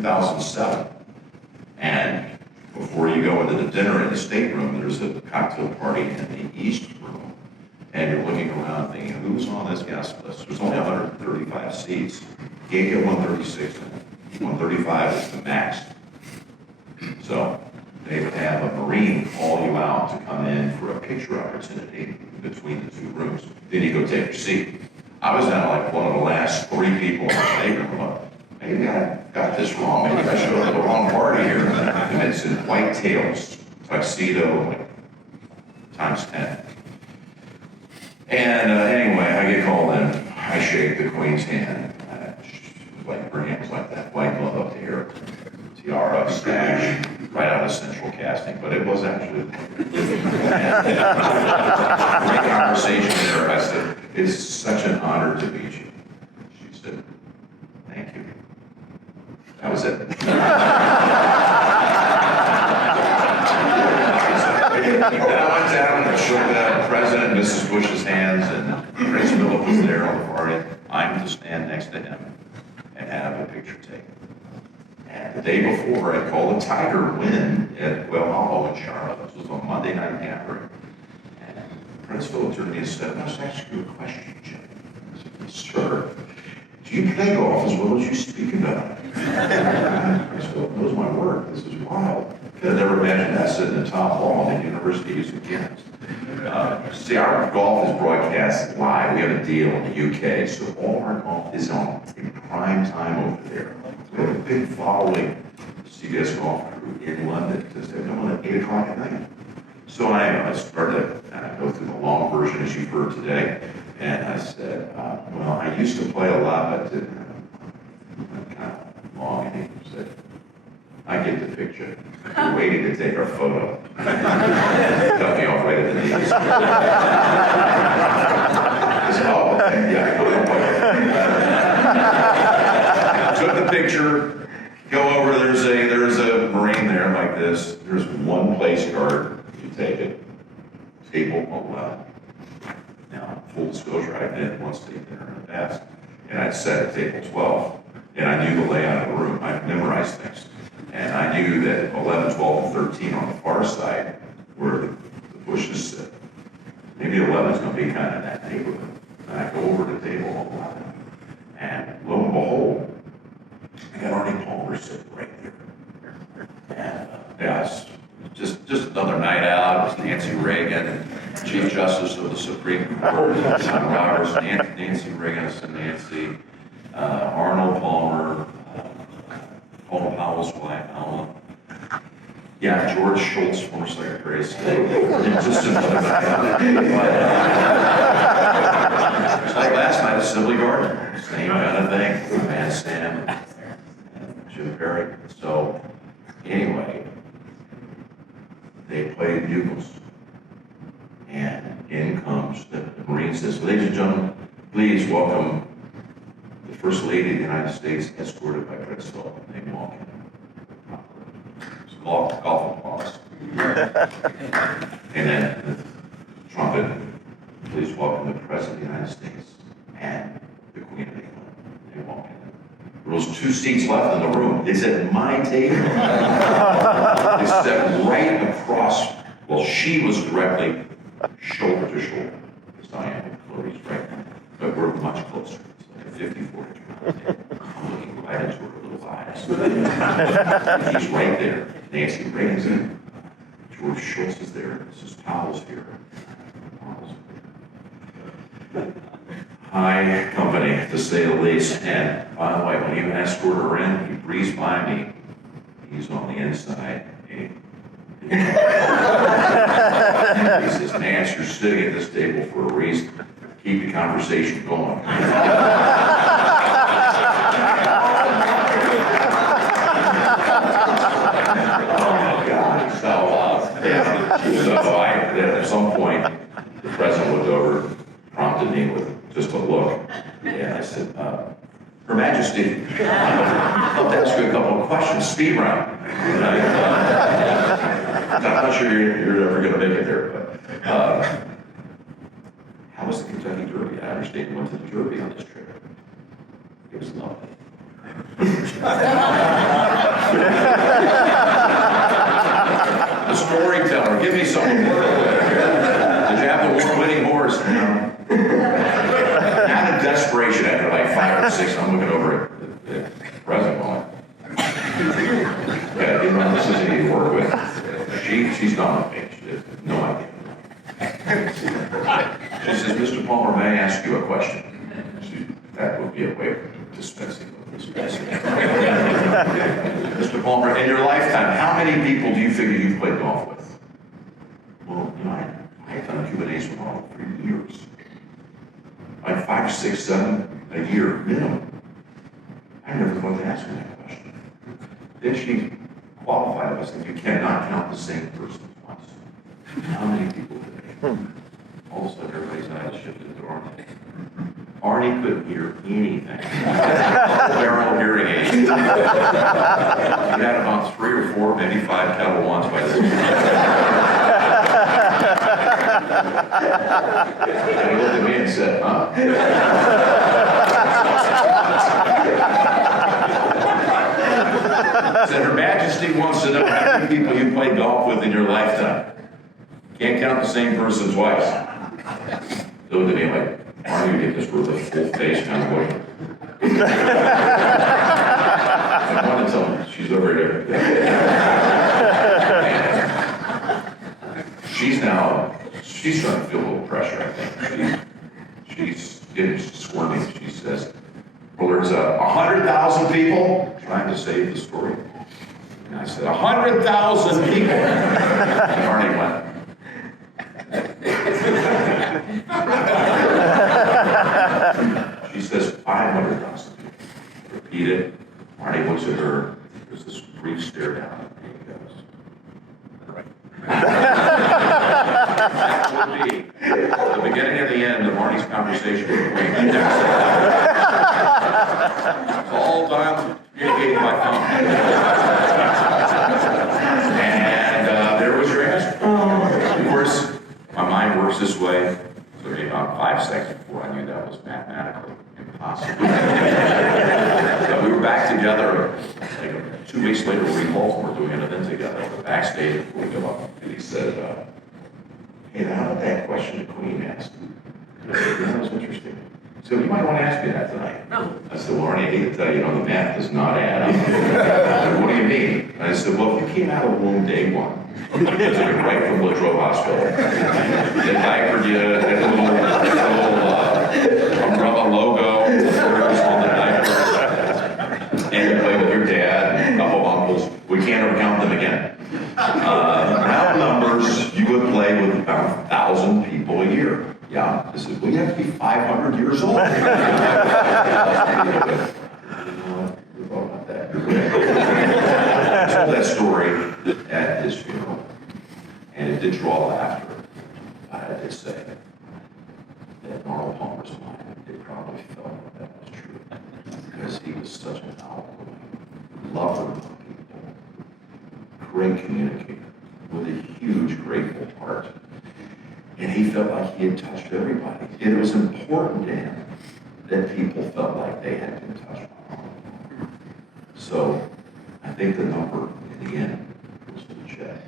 2007. And before you go into the dinner in the stateroom, there's a cocktail party in the East room. And you're looking around thinking, who's on this guest list? There's only 135 seats. You can't get 136 in it. 135 is the max. So they would have a Marine call you out to come in for a picture opportunity between the two rooms. Then you go take your seat. I was now like one of the last 3 people in the stateroom. Like, maybe I got this wrong. Maybe I showed up at the wrong party here. And it's in white tails, tuxedo, like times 10. And anyway, I get called in. I shake the Queen's hand. Like her hand was like that, white glove up to here, tiara, stash, right out of Central Casting. But it was actually great conversation with her. I said, "It's such an honor to meet you." She said, "Thank you." That was it. And I went down and shook the President and Mrs. Bush's hands, and Prince Philip was there on the party. I'm to stand next to him and have a picture taken. And the day before, I called a Tiger win at Well Hollow in Charlotte. This was on Monday night gathering. And Prince Philip turned to me and said, "I must ask you a question, Jim." I said, "Sir, do you play golf as well as you speak about it?" Prince Philip knows my work. This is wild. Could have never imagined that sitting in the top hall at the University of Kansas. See, our golf is broadcast live. We have a deal in the UK, so all our golf is on in prime time over there. We have a big following CBS Golf Crew in London because they're going at 8 o'clock at night. So I started to go through the long version as you've heard today, and I said, well, I used to play a lot, but kind of long, and he said, "I get the picture. We're waiting to take our photo." Cut me off right at the knees. Oh, okay, yeah. Took the picture, go over, there's a Marine there like this. There's one place card, you take it, table 11. Now, full disclosure, I've been at one state dinner in the past, and I'd sat at table 12, and I knew the layout of the room. I'd memorized things. And I knew that 11, 12, and 13 on the far side where the bushes sit. Maybe 11 is going to be kind of in that neighborhood. And I go over to table 11, and lo and behold, I got Arnie Palmer sitting right there. And yeah, it's just another night out. It was Nancy Reagan, Chief Justice of the Supreme Court, John Roberts, Nancy Reagan, Nancy, Arnold Palmer, Paul Powell's wife, Alma. Yeah, George Shultz, former Secretary of State. Just another night out. It's like last night at Sibley Garden. Same kind of thing. Man Sam and Jim Perry. So, anyway, they played bugles. And in comes the Marine says, "Ladies and gentlemen, please welcome the First Lady of the United States, escorted by Prince Philip." They walk in. It's golf applause. And then the trumpet, "Please welcome the President of the United States and the Queen of England." They walk in. There was 2 seats left in the room. It's at my table. They sat right across. Well, she was directly shoulder to shoulder. Because Diane and Clarice right now. But we're much closer. It's like a 50-40 table. I'm looking right into her little eyes. He's right there. Nancy Reagan's in. George Shultz is there. Mrs. Powell's here. High company, to say the least. And by the way, when you escort her in, he breezed by me. He's on the inside. He says, "Nance, you're sitting at this table for a reason. Keep the conversation going." So at some point, the President looked over, prompted me with just a look, and I said, "Her Majesty, I'd love to ask you a couple of questions, speed round." I'm not sure you're ever going to make it there, but how was the Kentucky Derby? I understand you went to the Derby on this trip. It was lovely. 5'6", I'm looking over at the president going, yeah, you know, this is easy to work with. She's not on the page. No idea. She says, Mr. Palmer, may I ask you a question? That would be a way of dispensing with this message. Mr. Palmer, in your lifetime, how many people do you figure you've played golf with? Well, you know, I've done Q&As with all for years. Like 5, 6, 7 a year minimum. I never thought to ask her that question. Then she qualified us that you cannot count the same person twice. How many people did they? All of a sudden, everybody's eyes shifted to Arnie. Arnie couldn't hear anything. Barrel hearing aids. He had about 3 or 4, maybe 5 Kettle Ones by this time. And he looked at me and said, huh? Said, Her Majesty wants to know how many people you played golf with in your lifetime. Can't count the same person twice. So looked at me like, Arnie, you get this really full face kind of way. I want to tell her, she's over there. She's starting to feel a little pressure, I think. She's getting squirmy. She says, well, there's 100,000 people trying to save the story. And I said, 100,000 people. And Arnie went. She says 500,000 people. Repeat it. Arnie looks at her. There's this brief stare down, and he goes, right. That would be the beginning and the end of Arnie's conversation with Wayne. It's all done communicating by phone. And there was your answer. Of course, my mind works this way. It took me about 5 seconds before I knew that was mathematically impossible. But we were back together like 2 weeks later. We were in Baltimore doing an event together. Backstage before we go up, and he said, hey, how about that question the Queen asked? I said, yeah, that was interesting. So you might want to ask me that tonight. No. I said, well, Arnie, I hate to tell you, the math does not add up. Said, what do you mean? And I said, well, if you came out of the womb day one, right from Latrobe Hospital, they diapered you, had a little umbrella logo on the diaper, and you played with your dad and a couple of uncles. We can't ever count them again. Round numbers, you would play with about 1,000 people a year. Yeah, I said, we have to be 500 years old. I told that story at his funeral, and it did draw laughter. I did say that Arnold Palmer's mind, they probably felt that was true, because he was such an outgoing lover of people, great communicator, with a huge, grateful heart. And he felt like he had touched everybody. And it was important to him that people felt like they had been touched by him. So I think the number in the end was the check.